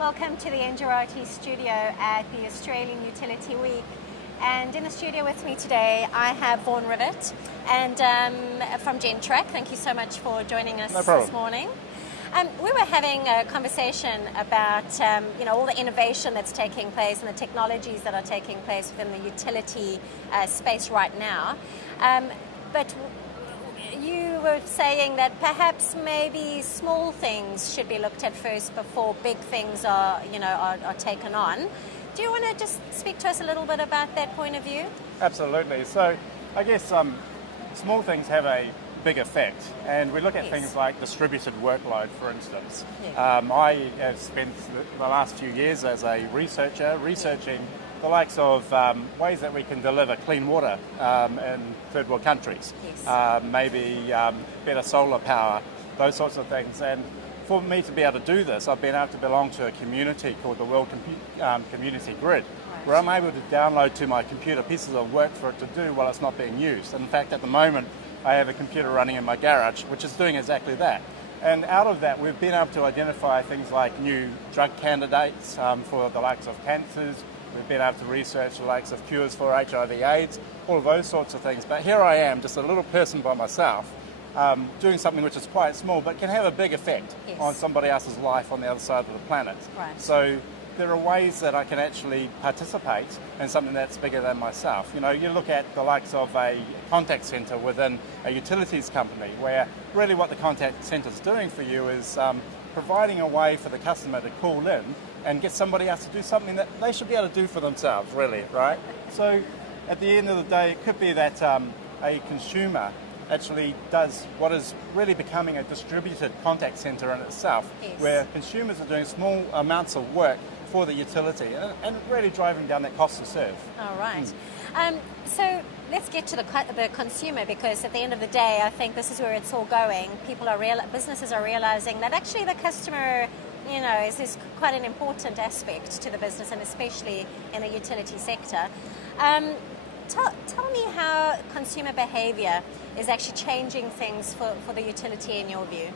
Welcome to the Gentrack studio at the Australian Utility Week. And in the studio with me today, I have Vaughan Rivett and from Gentrack. Thank you so much for joining us this morning. We were having a conversation about all the innovation that's taking place and the technologies that are taking place within the utility space right now. But you were saying that perhaps maybe small things should be looked at first before big things are taken on. Do you want to just speak to us a little bit about that point of view? Absolutely. So I guess small things have a big effect, and we look at things like distributed workload, for instance. Yes. I have spent the last few years as a researcher researching the likes of ways that we can deliver clean water in third world countries, maybe better solar power, those sorts of things. And for me to be able to do this, I've been able to belong to a community called the World Community Grid, where I'm able to download to my computer pieces of work for it to do while it's not being used. And in fact, at the moment, I have a computer running in my garage, which is doing exactly that. And out of that, we've been able to identify things like new drug candidates for the likes of cancers. We've been able to research the likes of cures for HIV/AIDS, all of those sorts of things. But here I am, just a little person by myself, doing something which is quite small, but can have a big effect on somebody else's life on the other side of the planet. Right. So there are ways that I can actually participate in something that's bigger than myself. You know, you look at the likes of a contact centre within a utilities company, where really what the contact centre is doing for you is providing a way for the customer to call in and get somebody else to do something that they should be able to do for themselves, really, right? So at the end of the day, it could be that a consumer actually does what is really becoming a distributed contact centre in itself, where consumers are doing small amounts of work for the utility and really driving down that cost to serve. All right. So let's get to the consumer, because at the end of the day, I think this is where it's all going. Businesses are realising that actually the customer, is quite an important aspect to the business, and especially in the utility sector. Tell me how consumer behaviour is actually changing things for the utility in your view.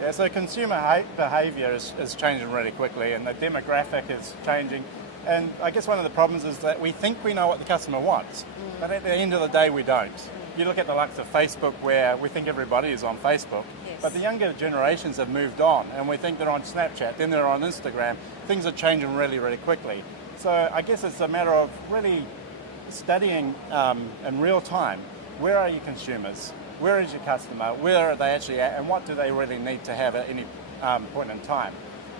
Yeah, so consumer behaviour is changing really quickly, and the demographic is changing. And I guess one of the problems is that we think we know what the customer wants, but at the end of the day we don't. You look at the likes of Facebook, where we think everybody is on Facebook, but the younger generations have moved on, and we think they're on Snapchat, then they're on Instagram. Things are changing really, really quickly. So I guess it's a matter of really studying in real time, where are your consumers, where is your customer, where are they actually at, and what do they really need to have at any point in time.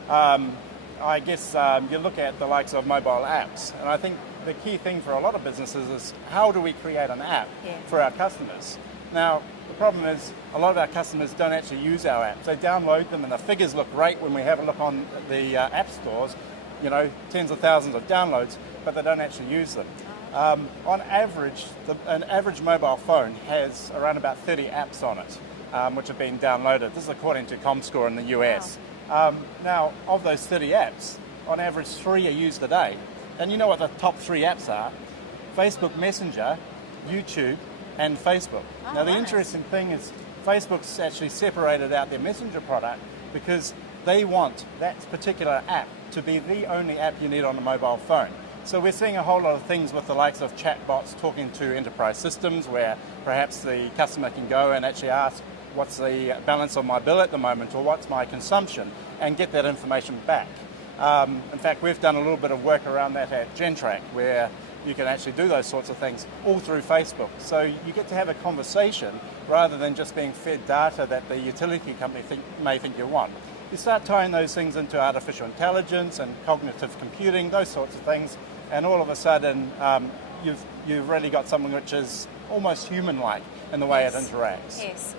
I guess you look at the likes of mobile apps, and I think the key thing for a lot of businesses is how do we create an app for our customers. Now, the problem is a lot of our customers don't actually use our apps. They download them, and the figures look great when we have a look on the app stores, tens of thousands of downloads, but they don't actually use them. On average, an average mobile phone has around about 30 apps on it, which have been downloaded. This is according to ComScore in the US. Wow. Now, of those 30 apps, on average 3 are used a day. And you know what the top 3 apps are? Facebook Messenger, YouTube, and Facebook. Now, the interesting thing is Facebook's actually separated out their Messenger product because they want that particular app to be the only app you need on a mobile phone. So we're seeing a whole lot of things with the likes of chatbots talking to enterprise systems, where perhaps the customer can go and actually ask, what's the balance of my bill at the moment, or what's my consumption, and get that information back. In fact, we've done a little bit of work around that at Gentrack, where you can actually do those sorts of things all through Facebook. So you get to have a conversation rather than just being fed data that the utility company may think you want. You start tying those things into artificial intelligence and cognitive computing, those sorts of things, and all of a sudden you've really got something which is almost human-like in the way it interacts. Yes.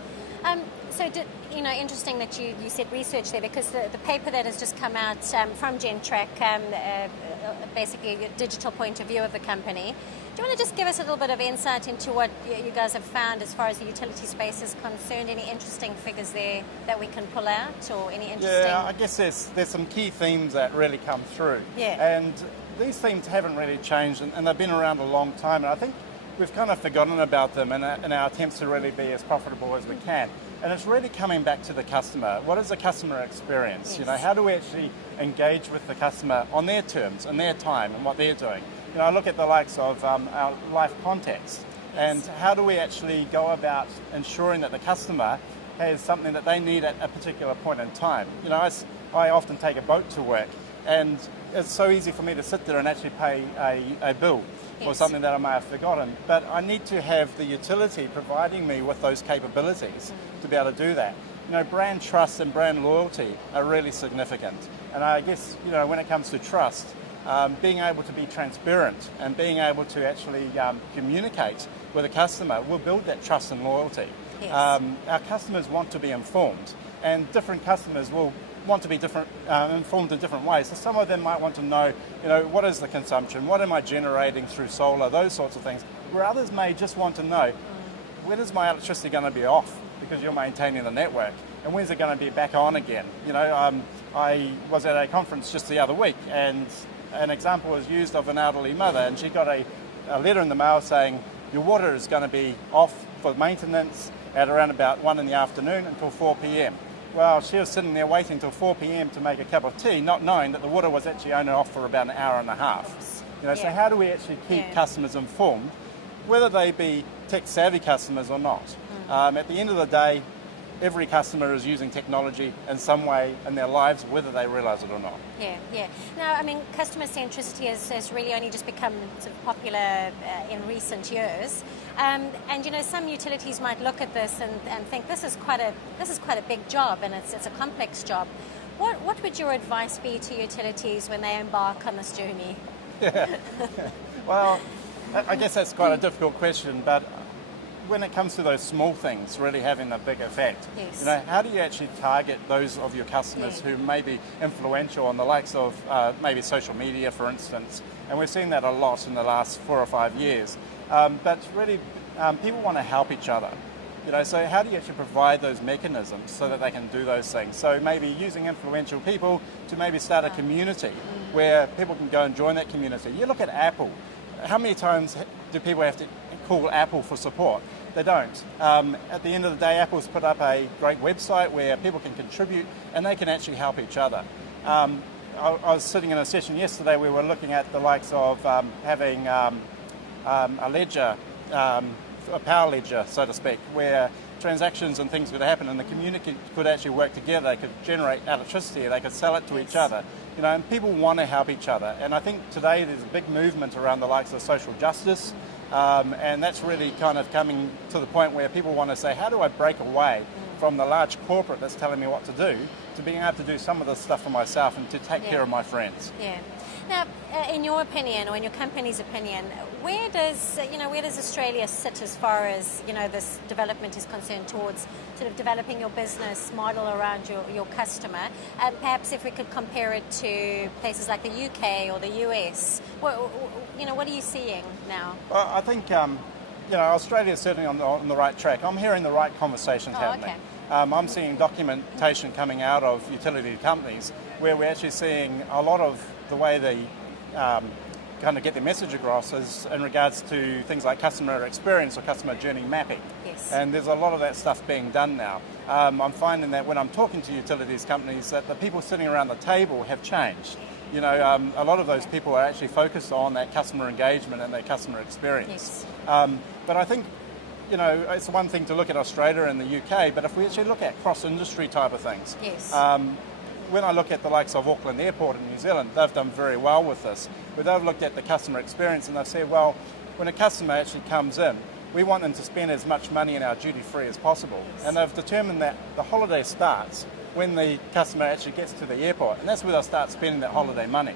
So, interesting that you said research there, because the paper that has just come out from Gentrack, basically a digital point of view of the company. Do you want to just give us a little bit of insight into what you guys have found as far as the utility space is concerned? Any interesting figures there that we can pull out, or any interesting... Yeah, I guess there's some key themes that really come through. Yeah. And these themes haven't really changed, and they've been around a long time, and I think we've kind of forgotten about them in our attempts to really be as profitable as we can. And it's really coming back to the customer. What is the customer experience? Yes. You know, how do we actually engage with the customer on their terms and their time and what they're doing? You know, I look at the likes of our life context, and how do we actually go about ensuring that the customer has something that they need at a particular point in time? You know, I often take a boat to work, and it's so easy for me to sit there and actually pay a bill or something that I may have forgotten. But I need to have the utility providing me with those capabilities to be able to do that. You know, brand trust and brand loyalty are really significant. And I guess, you know, when it comes to trust, being able to be transparent and being able to actually communicate with a customer will build that trust and loyalty. Yes. Our customers want to be informed, and different customers will want to be informed in different ways. So some of them might want to know, you know, what is the consumption, what am I generating through solar, those sorts of things, where others may just want to know, when is my electricity going to be off because you're maintaining the network, and when's it going to be back on again? You know, I was at a conference just the other week, and an example was used of an elderly mother, and she got a letter in the mail saying, your water is going to be off for maintenance at around about 1 in the afternoon until 4 p.m. Well, she was sitting there waiting till 4 p.m. to make a cup of tea, not knowing that the water was actually only off for about an hour and a half. You know, so how do we actually keep customers informed, whether they be tech-savvy customers or not? At the end of the day, every customer is using technology in some way in their lives, whether they realise it or not. Yeah. Now, I mean, customer centricity has really only just become sort of popular in recent years. And you know, some utilities might look at this and think this is quite a big job, and it's a complex job. What would your advice be to utilities when they embark on this journey? Well, I guess that's quite a difficult question, but when it comes to those small things really having a big effect, you know, how do you actually target those of your customers who may be influential on the likes of maybe social media, for instance? And we've seen that a lot in the last 4 or 5 years. But really, people want to help each other. You know, so how do you actually provide those mechanisms so that they can do those things? So maybe using influential people to maybe start a community where people can go and join that community. You look at Apple. How many times do people have to call Apple for support? They don't. At the end of the day, Apple's put up a great website where people can contribute and they can actually help each other. I was sitting in a session yesterday where we were looking at the likes of having a ledger, a power ledger, so to speak, where transactions and things could happen and the community could actually work together. They could generate electricity, they could sell it to each other. You know, and people want to help each other. And I think today there's a big movement around the likes of social justice, and that's really kind of coming to the point where people want to say, how do I break away from the large corporate that's telling me what to do, to being able to do some of this stuff for myself and to take care of my friends? Yeah. Now, in your opinion, or in your company's opinion, where does Australia sit as far as, you know, this development is concerned towards sort of developing your business model around your customer? Perhaps if we could compare it to places like the UK or the US, what are you seeing now? Well, I think Australia is certainly on the right track. I'm hearing the right conversations happening. Okay. I'm seeing documentation coming out of utility companies where we're actually seeing a lot of the way they kind of get their message across is in regards to things like customer experience or customer journey mapping. Yes. And there's a lot of that stuff being done now. I'm finding that when I'm talking to utilities companies that the people sitting around the table have changed. You know, a lot of those people are actually focused on that customer engagement and that customer experience. Yes. But I think, you know, it's one thing to look at Australia and the UK, but if we actually look at cross-industry type of things, when I look at the likes of Auckland Airport in New Zealand, they've done very well with this. But they've looked at the customer experience and they've said, well, when a customer actually comes in, we want them to spend as much money in our duty-free as possible. Yes. And they've determined that the holiday starts when the customer actually gets to the airport, and that's where they'll start spending that holiday money.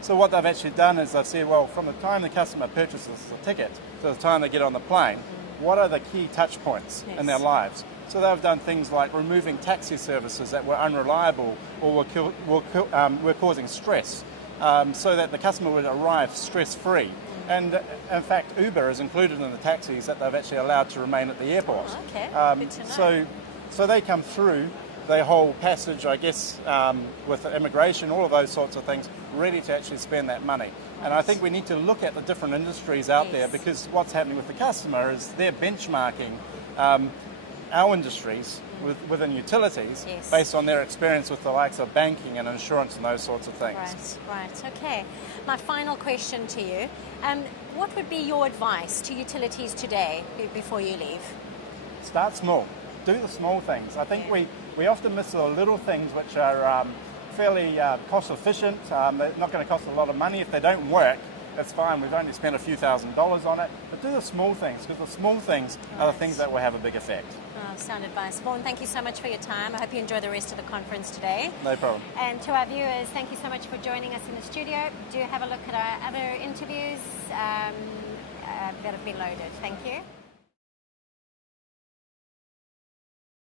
So what they've actually done is they've said, well, from the time the customer purchases the ticket to the time they get on the plane, what are the key touch points in their lives? So they've done things like removing taxi services that were unreliable or were causing stress, so that the customer would arrive stress-free. And in fact, Uber is included in the taxis that they've actually allowed to remain at the airport. Oh, okay. Good to know. So they come through the whole passage, I guess, with immigration, all of those sorts of things, ready to actually spend that money. And I think we need to look at the different industries out there, because what's happening with the customer is they're benchmarking our industries within utilities Yes. based on their experience with the likes of banking and insurance and those sorts of things. Right. Okay. My final question to you: what would be your advice to utilities today before you leave? Start small. Do the small things. I think Yeah. we often miss the little things which are fairly cost efficient. They're not going to cost a lot of money. If they don't work, that's fine. We've only spent a few $1,000s on it. But do the small things, because the small things are the things that will have a big effect. Oh, sound advice. Vaughan, thank you so much for your time. I hope you enjoy the rest of the conference today. No problem. And to our viewers, thank you so much for joining us in the studio. Do have a look at our other interviews that have been loaded. Thank you.